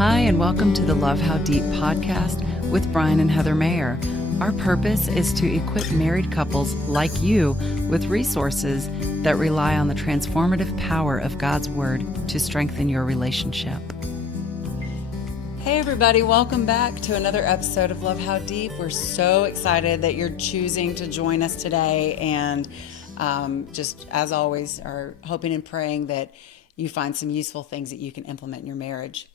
Hi, and welcome to the Love How Deep podcast with Brian and Heather Mayer. Our purpose is to equip married couples like you with resources that rely on the transformative power of God's Word to strengthen your relationship. Hey everybody, welcome back to another episode of Love How Deep. We're so excited that you're choosing to join us today, and just as always are hoping and praying that you find some useful things that you can implement in your marriage.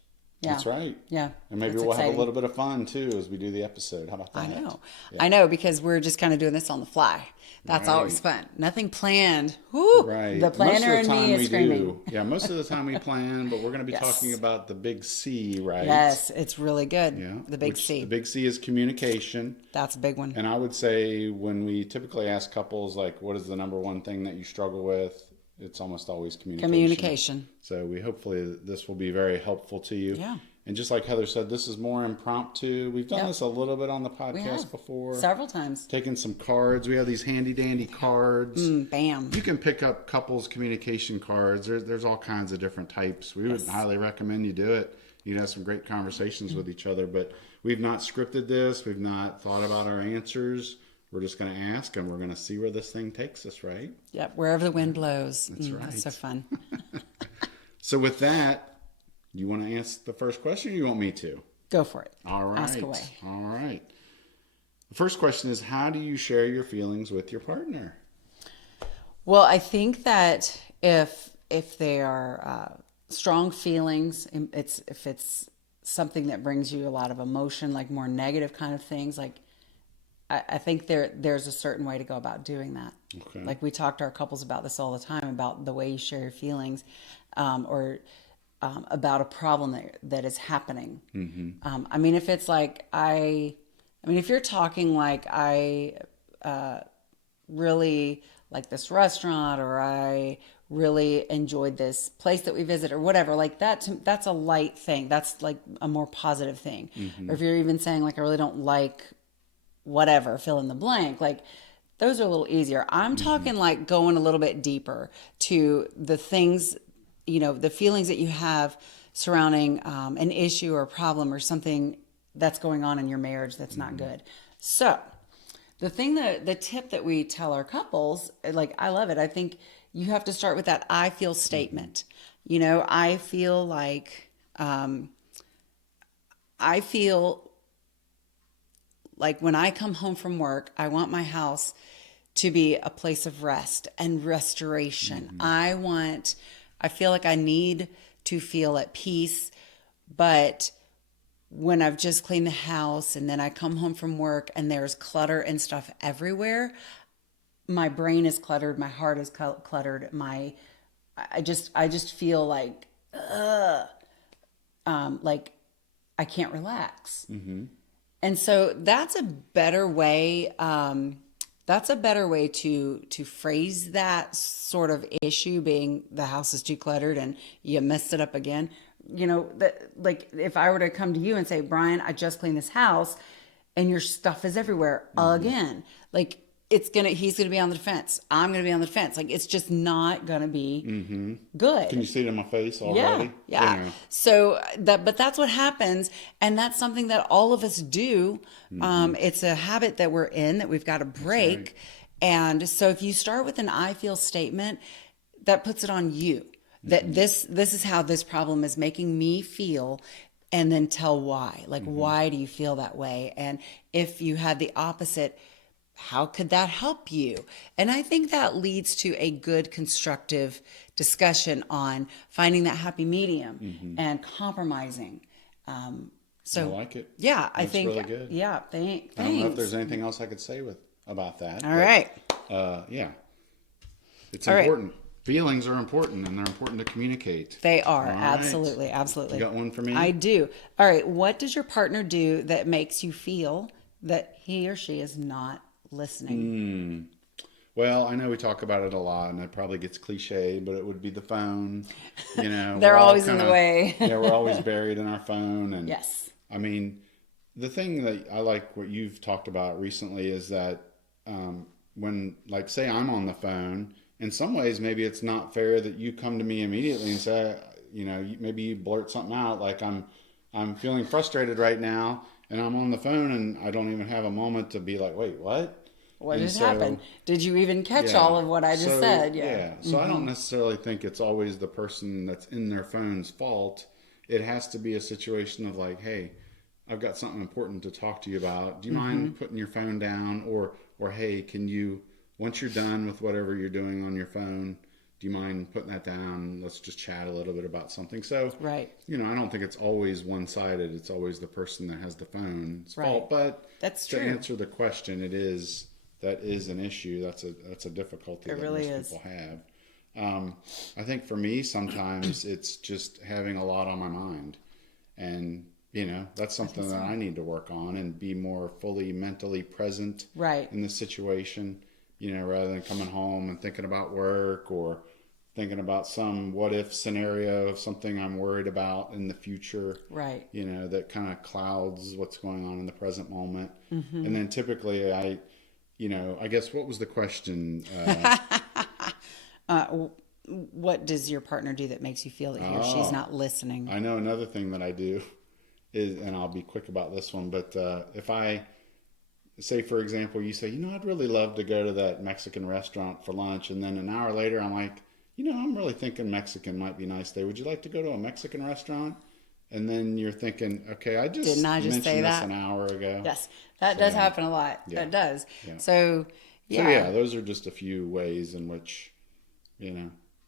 Yeah. That's right. Yeah. And maybe we'll have a little bit of fun too as we do the episode. How about that? I know, because we're just kind of doing this on the fly. That's always fun. Nothing planned. Woo! Right. The planner in me is screaming. Yeah, most of the time we plan, but we're going to be talking about the big C, right? Yes, it's really good. Yeah. The big C. The big C is communication. That's a big one. And I would say when we typically ask couples, like, what is the number one thing that you struggle with? It's almost always communication. So hopefully this will be very helpful to you. Yeah. And just like Heather said, this is more impromptu. We've done this a little bit on the podcast before. Several times. Taking some cards. We have these handy dandy cards. Bam. You can pick up couples communication cards. There's all kinds of different types. We would highly recommend you do it. You'd have some great conversations with each other. But we've not scripted this. We've not thought about our answers. We're just going to ask, and we're going to see where this thing takes us, right? Yep, wherever the wind blows. That's right. That's so fun. So with that, you want to ask the first question, or you want me to? Go for it. All right. Ask away. All right. The first question is, how do you share your feelings with your partner? Well, I think that if they are strong feelings, if it's something that brings you a lot of emotion, like more negative kind of things, like I think there's a certain way to go about doing that. Okay. Like we talk to our couples about this all the time, about the way you share your feelings, or about a problem that is happening. Mm-hmm. I mean, if it's like if you're talking like I really like this restaurant, or I really enjoyed this place that we visit, or whatever, like that's a light thing. That's like a more positive thing. Mm-hmm. Or if you're even saying like I really don't like whatever, fill in the blank, like those are a little easier. I'm talking like going a little bit deeper to the things, the feelings that you have surrounding an issue or a problem or something that's going on in your marriage that's not good. So the tip that we tell our couples, like I love it. I think you have to start with that I feel statement. I feel like, when I come home from work, I want my house to be a place of rest and restoration. I feel like I need to feel at peace, but when I've just cleaned the house and then I come home from work and there's clutter and stuff everywhere, my brain is cluttered, my heart is cluttered, I just feel like I can't relax. Mm-hmm. And so that's a better way. That's a better way to phrase that sort of issue, being the house is too cluttered and you messed it up again. That like if I were to come to you and say, Brian, I just cleaned this house and your stuff is everywhere again. Like he's gonna be on the defense. I'm gonna be on the defense. Like it's just not gonna be good. Can you see it in my face already? Yeah. So but that's what happens, and that's something that all of us do. It's a habit that we're in that we've got to break. Right. And so if you start with an I feel statement, that puts it on you. That this is how this problem is making me feel. And then tell why. Like, why do you feel that way? And if you had the opposite, how could that help you? And I think that leads to a good constructive discussion on finding that happy medium and compromising. So I like it. Yeah, I think really good. Yeah, thanks. I don't know if there's anything else I could say about that. All right. Yeah. It's important. Right. Feelings are important, and they're important to communicate. They are. Absolutely. Absolutely. You got one for me? I do. All right. What does your partner do that makes you feel that he or she is not listening? Well, I know we talk about it a lot, and it probably gets cliche, but it would be the phone. They're always in the way. Yeah, we're always buried in our phone. And yes. I mean, the thing that I like what you've talked about recently is that when, like, say I'm on the phone, in some ways, maybe it's not fair that you come to me immediately and say, maybe you blurt something out like I'm I'm feeling frustrated right now, and I'm on the phone, and I don't even have a moment to be like, wait, what? What And just happened? Did you even catch all of what I just said? Yeah. Yeah. So I don't necessarily think it's always the person that's in their phone's fault. It has to be a situation of like, hey, I've got something important to talk to you about. Do you mind putting your phone down? Or hey, can you, once you're done with whatever you're doing on your phone, do you mind putting that down? Let's just chat a little bit about something. So, Right. I don't think it's always one-sided. It's always the person that has the phone's fault. But That's to true. answer the question, that is an issue. That's a difficulty It that really most is. people have. I think for me, sometimes it's just having a lot on my mind, and that's something that I need to work on and be more fully mentally present Right. in the situation. Rather than coming home and thinking about work or thinking about some what if scenario of something I'm worried about in the future. Right. That kind of clouds what's going on in the present moment. And then typically I guess what was the question? What does your partner do that makes you feel that he or she's not listening? I know another thing that I do is, and I'll be quick about this one, but if I say, for example, you say, I'd really love to go to that Mexican restaurant for lunch, and then an hour later I'm like, I'm really thinking Mexican might be nice today. Would you like to go to a Mexican restaurant? And then you're thinking, okay, I just Didn't I just mentioned say this that? an hour ago. Yes, that does happen a lot. Yeah. That does. Yeah. So, yeah. So yeah, those are just a few ways in which,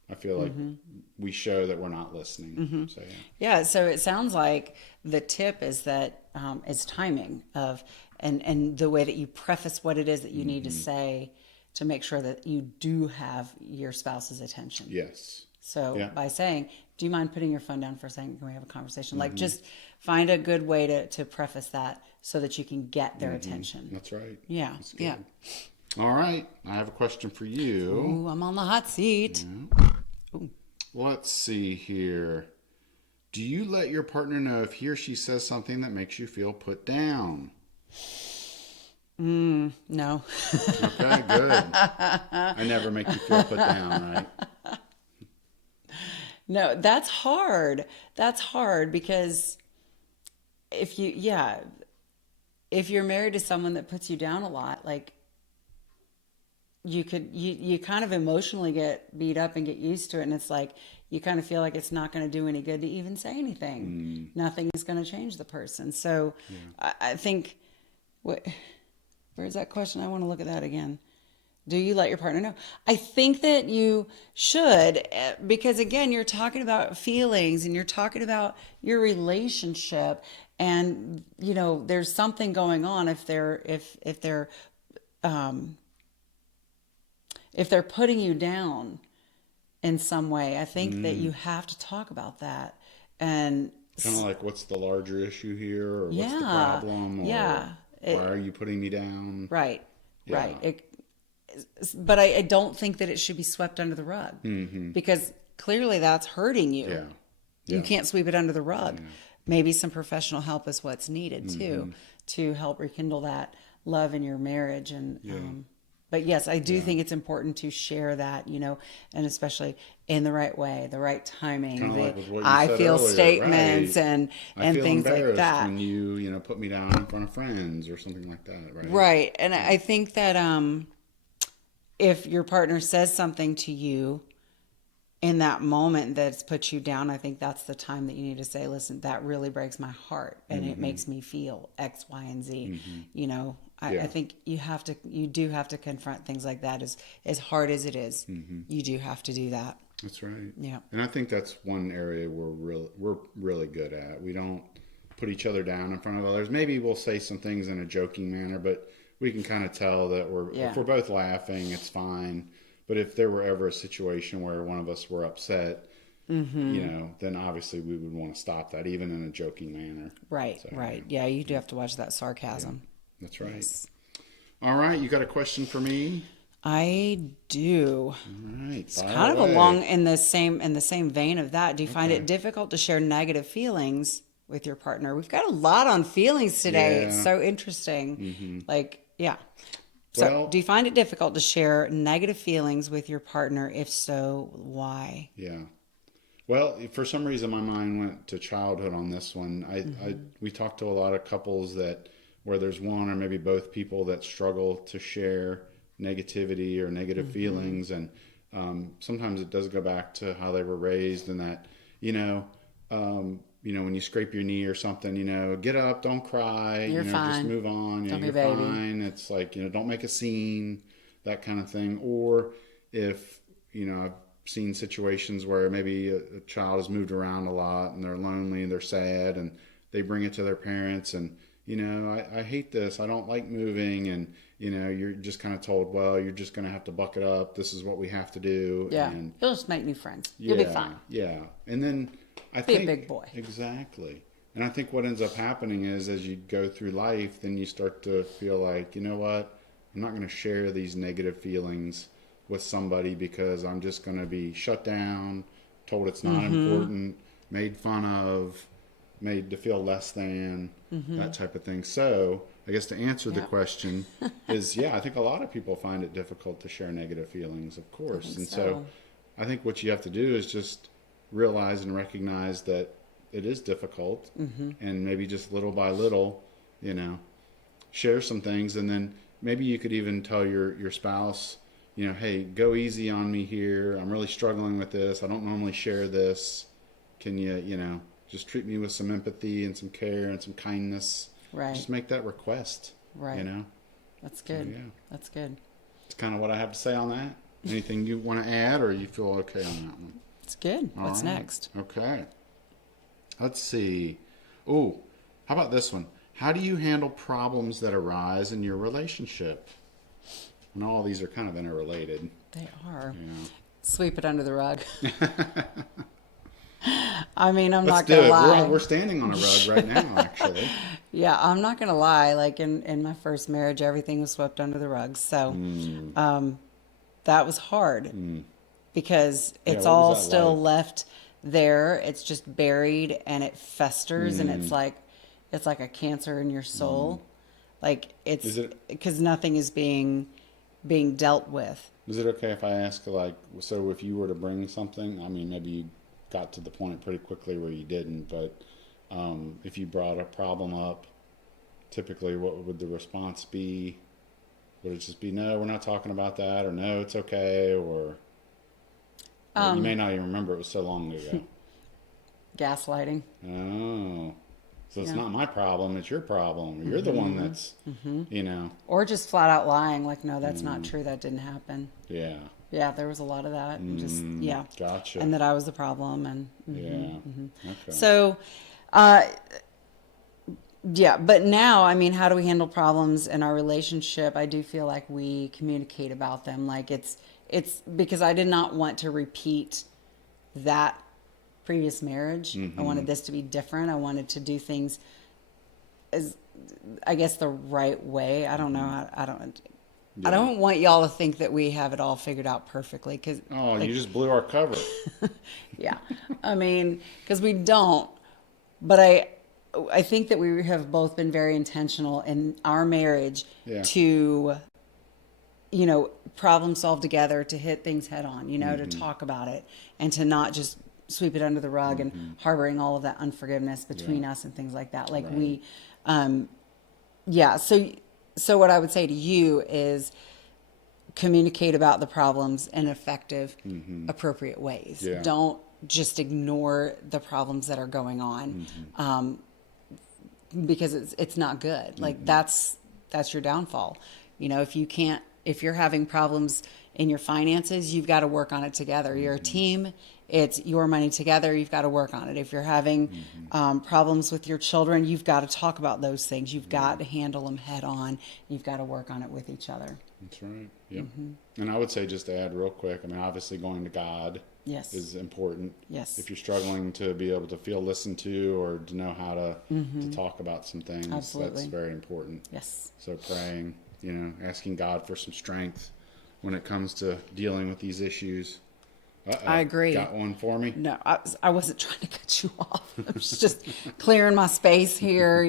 I feel like we show that we're not listening. So Yeah, so it sounds like the tip is that is timing of and the way that you preface what it is that you need to say to make sure that you do have your spouse's attention. yes. So by saying, do you mind putting your phone down for a second? Can we have a conversation? Like just find a good way to preface that so that you can get their attention. That's right. Yeah. That's good. Yeah. All right. I have a question for you. Ooh, I'm on the hot seat. Ooh. Let's see here. Do you let your partner know if he or she says something that makes you feel put down? No. Okay, good. I never make you feel put down, right? No, that's hard. That's hard because if you're married to someone that puts you down a lot, like you kind of emotionally get beat up and get used to it, and it's like you kind of feel like it's not going to do any good to even say anything. Nothing is going to change the person. So I think where's that question? I want to look at that again. Do you let your partner know? I think that you should, because again, you're talking about feelings and you're talking about your relationship, and there's something going on if they're putting you down in some way. I think that you have to talk about that. And kind of like, what's the larger issue here, or what's the Yeah. problem, or Yeah. why are you putting me down? Right. Yeah. Right. But I don't think that it should be swept under the rug, because clearly that's hurting you. Yeah. You Yeah. can't sweep it under the rug. Maybe some professional help is what's needed too, to help rekindle that love in your marriage. And but yes, I do think it's important to share that, and especially in the right way, the right timing. Kind of the like with what you I said feel earlier, statements right. and I feel things like embarrassed that. when you put me down in front of friends or something like that, right? Right. And I think that if your partner says something to you in that moment that's put you down, I think that's the time that you need to say, listen, that really breaks my heart and it makes me feel X, Y, and Z. I think you do have to confront things like that as hard as it is. You do have to do that. That's right. Yeah. And I think that's one area we're really good at. We don't put each other down in front of others. Maybe we'll say some things in a joking manner, but we can kind of tell that if we're both laughing, it's fine. But if there were ever a situation where one of us were upset, then obviously we would want to stop that, even in a joking manner. Right, So, right. Yeah, you do have to watch that sarcasm. That's right. Yes. All right, you got a question for me? I do. All right. It's kind of along in the same vein of that. Do you find it difficult to share negative feelings with your partner? We've got a lot on feelings today. Yeah. It's so interesting. So, Well, do you find it difficult to share negative feelings with your partner? If so, why? yeah. Well, for some reason, my mind went to childhood on this one. We talked to a lot of couples that where there's one or maybe both people that struggle to share negativity or negative feelings, and sometimes it does go back to how they were raised, and that you know, when you scrape your knee or something, get up, don't cry, You're just fine. move on, Don't be you're a baby. fine. It's like don't make a scene, that kind of thing. Or if I've seen situations where maybe a child has moved around a lot and they're lonely and they're sad and they bring it to their parents and I hate this, I don't like moving, and you're just kind of told, well, you're just going to have to buck it up, this is what we have to do. Yeah. And You'll just make new friends. yeah, You'll be fine. yeah. And then I Be a think big boy. exactly. And I think what ends up happening is as you go through life, then you start to feel like, you know what, I'm not going to share these negative feelings with somebody because I'm just going to be shut down, told it's not important, made fun of, made to feel less than, that type of thing. So I guess to answer the question is, I think a lot of people find it difficult to share negative feelings, of course. And so I think what you have to do is just realize and recognize that it is difficult, and maybe just little by little, share some things. And then maybe you could even tell your spouse, hey, go easy on me here. I'm really struggling with this. I don't normally share this. Can you, just treat me with some empathy and some care and some kindness. Right. Just make that request. Right. That's good. So, yeah. That's good. It's kind of what I have to say on that. Anything you want to add, or you feel okay on that one? It's good. All What's right. next? Okay. Let's see. Oh, how about this one? How do you handle problems that arise in your relationship? And all these are kind of interrelated. They are. Yeah. Sweep it under the rug. I mean, I'm Let's not do going to it. lie. We're standing on a rug right now, actually. Yeah, I'm not going to lie. Like in my first marriage, everything was swept under the rug. So that was hard because it's what all was that still like? left there. It's just buried and it festers and it's like a cancer in your soul. Like it's Is it- because nothing is being dealt with. Is it okay if I ask, like, so if you were to bring something, I mean, maybe you got to the point pretty quickly where you didn't, but if you brought a problem up, typically what would the response be? Would it just be, no, we're not talking about that, or no, it's okay, or you may not even remember, it was so long ago. Gaslighting. Oh, so it's Yeah. not my problem, it's your problem. You're the one that's, Or just flat out lying, like, no, that's not true. That didn't happen. yeah, Yeah, there was a lot of that. And just, yeah. gotcha. And that I was the problem. And Yeah, okay. so, yeah, but now, I mean, how do we handle problems in our relationship? I do feel like we communicate about them. Like it's because I did not want to repeat that previous marriage. I wanted this to be different. I wanted to do things as, I guess, the right way. I don't know. I don't want y'all to think that we have it all figured out perfectly. Cause Oh, like, you just blew our cover. yeah, I mean, because we don't. But I think that we have both been very intentional in our marriage to, problem solve together, to hit things head on, to talk about it and to not just sweep it under the rug and harboring all of that unforgiveness between us and things like that. Like we, so what I would say to you is communicate about the problems in effective, appropriate ways. Yeah. Don't just ignore the problems that are going on. Because it's not good. Like that's your downfall. If you're having problems in your finances, you've got to work on it together. You're a team. It's your money together. You've got to work on it. If you're having problems with your children, you've got to talk about those things. You've got to handle them head on. You've got to work on it with each other. That's right. Yep. And I would say, just to add real quick, I mean, obviously going to God Yes. is important. Yes. If you're struggling to be able to feel listened to or to know how to talk about some things, Absolutely. that's very important. Yes. So praying, asking God for some strength when it comes to dealing with these issues. I agree. Got one for me? No, I wasn't trying to cut you off. I was just clearing my space here,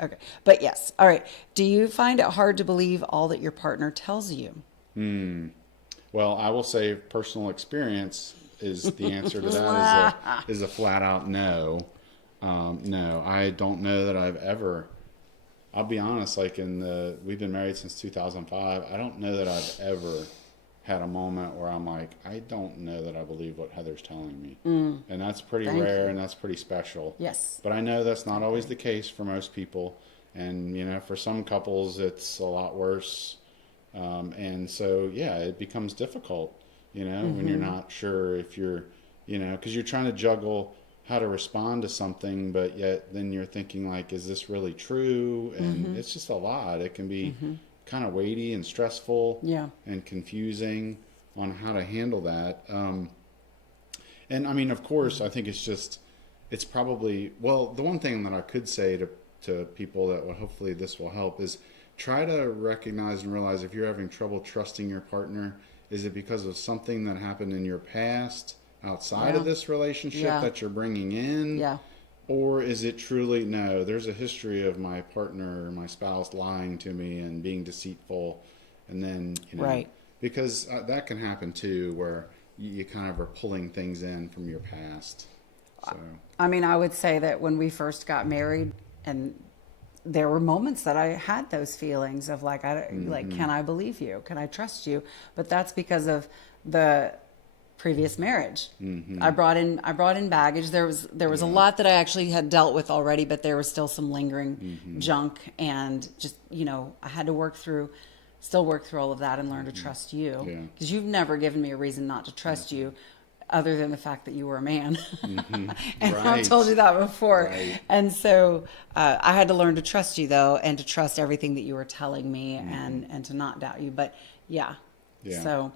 Okay. But yes. All right. Do you find it hard to believe all that your partner tells you? Well, I will say personal experience, is the answer to that is a flat out no. No, I don't know that I've ever. I'll be honest. Like we've been married since 2005. I don't know that I've ever had a moment where I'm like, I don't know that I believe what Heather's telling me, and that's pretty rare and that's pretty special. Yes, but I know that's not always the case for most people, and for some couples it's a lot worse, and so it becomes difficult, when you're not sure if you're, because you're trying to juggle how to respond to something, but yet then you're thinking like, is this really true? And it's just a lot. It can be kind of weighty and stressful and confusing on how to handle that. And I mean, of course, I think it's probably, well, the one thing that I could say to people that will, hopefully this will help, is try to recognize and realize if you're having trouble trusting your partner, is it because of something that happened in your past outside of this relationship that you're bringing in? Yeah. Or is it truly, no, there's a history of my partner, my spouse lying to me and being deceitful. And then, because that can happen too, where you kind of are pulling things in from your past. So, I mean, I would say that when we first got married, and there were moments that I had those feelings of like, can I believe you? Can I trust you? But that's because of the previous marriage. I brought in baggage. There was a lot that I actually had dealt with already, but there was still some lingering junk, and just, I had to still work through all of that and learn to trust you, because you've never given me a reason not to trust you, other than the fact that you were a man. And I've told you that before. And so I had to learn to trust you, though, and to trust everything that you were telling me, and to not doubt you. But so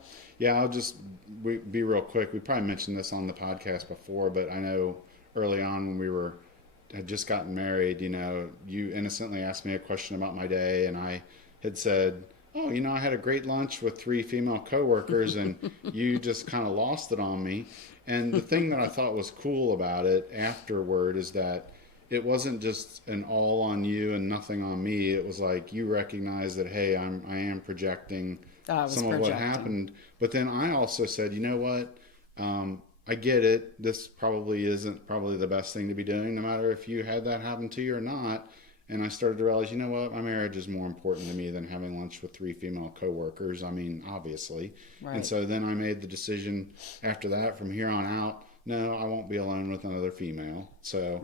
I'll just be real quick. We probably mentioned this on the podcast before, but I know early on when we had just gotten married, you innocently asked me a question about my day, and I had said, oh, I had a great lunch with 3 female coworkers, and you just kind of lost it on me. And the thing that I thought was cool about it afterward is that it wasn't just an all on you and nothing on me. It was like you recognize that, hey, I am projecting some of what happened. But then I also said, you know what? I get it. This probably isn't the best thing to be doing, no matter if you had that happen to you or not. And I started to realize, you know what? My marriage is more important to me than having lunch with 3 female coworkers. I mean, obviously. Right. And so then I made the decision after that, from here on out, no, I won't be alone with another female. So,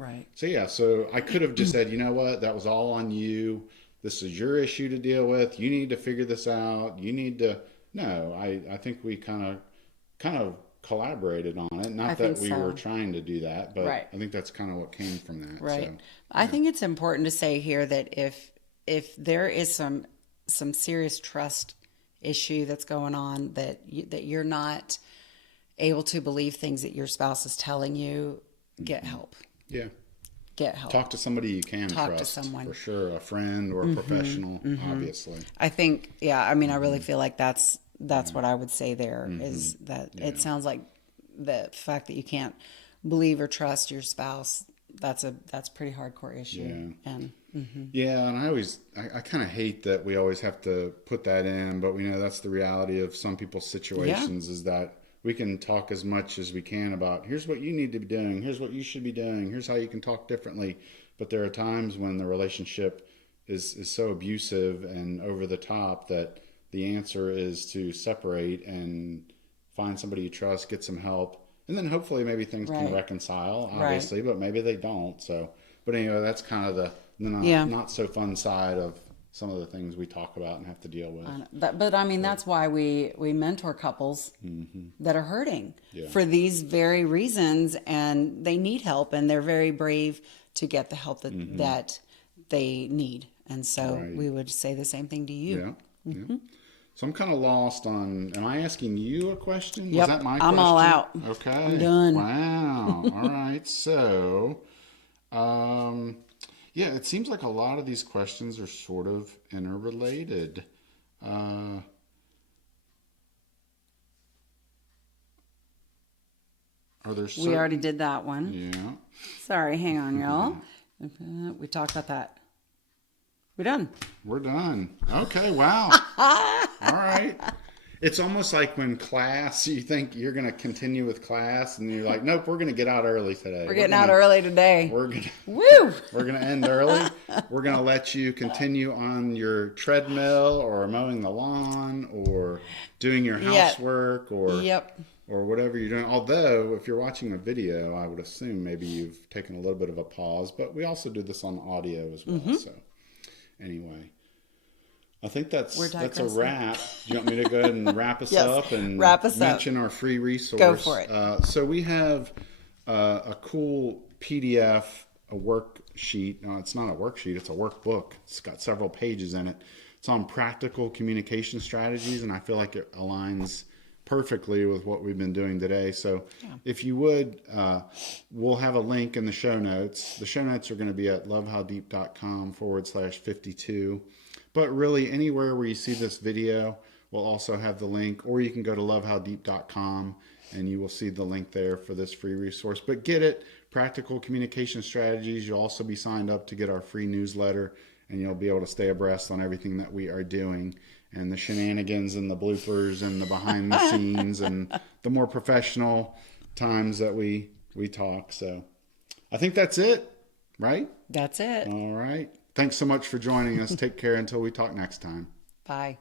so I could have just said, you know what? That was all on you. This is your issue to deal with. You need to figure this out. You need to. No, I think we kind of collaborated on it. Not that we were trying to do that, but I think that's kind of what came from that. Right. So, I think it's important to say here that if there is some serious trust issue that's going on, that you're not able to believe things that your spouse is telling you, get help. Yeah. Get help. Talk to somebody you can trust. Talk to someone. For sure. A friend or a professional, obviously. I think, I mean, I really feel like that's what I would say there, is that it sounds like the fact that you can't believe or trust your spouse, that's a pretty hardcore issue. And I kind of hate that we always have to put that in, but we know that's the reality of some people's situations, is that we can talk as much as we can about, here's what you need to be doing, here's what you should be doing, here's how you can talk differently. But there are times when the relationship is so abusive and over the top that the answer is to separate and find somebody you trust, get some help, and then hopefully maybe things can reconcile, obviously, but maybe they don't. So, but anyway, that's kind of the not so fun side of some of the things we talk about and have to deal with. But I mean, that's why we mentor couples that are hurting for these very reasons, and they need help, and they're very brave to get the help that they need. And so we would say the same thing to you. Yeah. So I'm kind of lost on, am I asking you a question? Yep. Was that my I'm question? all out. Okay. I'm done. Wow. All right. So, it seems like a lot of these questions are sort of interrelated. Are there certain... We already did that one. Yeah. Sorry, hang on, y'all. We talked about that. We're done. We're done. Okay, wow. All right. It's almost like when class, you think you're going to continue with class, and you're like, nope, we're going to get out early today. We're getting out early today. We're gonna Woo! we're gonna end early. We're gonna let you continue on your treadmill or mowing the lawn or doing your Yep. housework Yep. or whatever you're doing. Although if you're watching a video, I would assume maybe you've taken a little bit of a pause, but we also do this on audio as well. So anyway. I think that's a digressing. wrap. Do you want me to go ahead and wrap us Yes, up and wrap us up. mention our free resource? Go for it. So we have a cool PDF, a worksheet. No, it's not a worksheet. It's a workbook. It's got several pages in it. It's on practical communication strategies, and I feel like it aligns perfectly with what we've been doing today. So if you would, we'll have a link in the show notes. The show notes are going to be at lovehowdeep.com/52. But really, anywhere where you see this video, we'll also have the link, or you can go to lovehowdeep.com and you will see the link there for this free resource. But get it, Practical Communication Strategies. You'll also be signed up to get our free newsletter, and you'll be able to stay abreast on everything that we are doing, and the shenanigans and the bloopers and the behind the scenes and the more professional times that we talk. So I think that's it, right? That's it. All right. Thanks so much for joining us. Take care until we talk next time. Bye.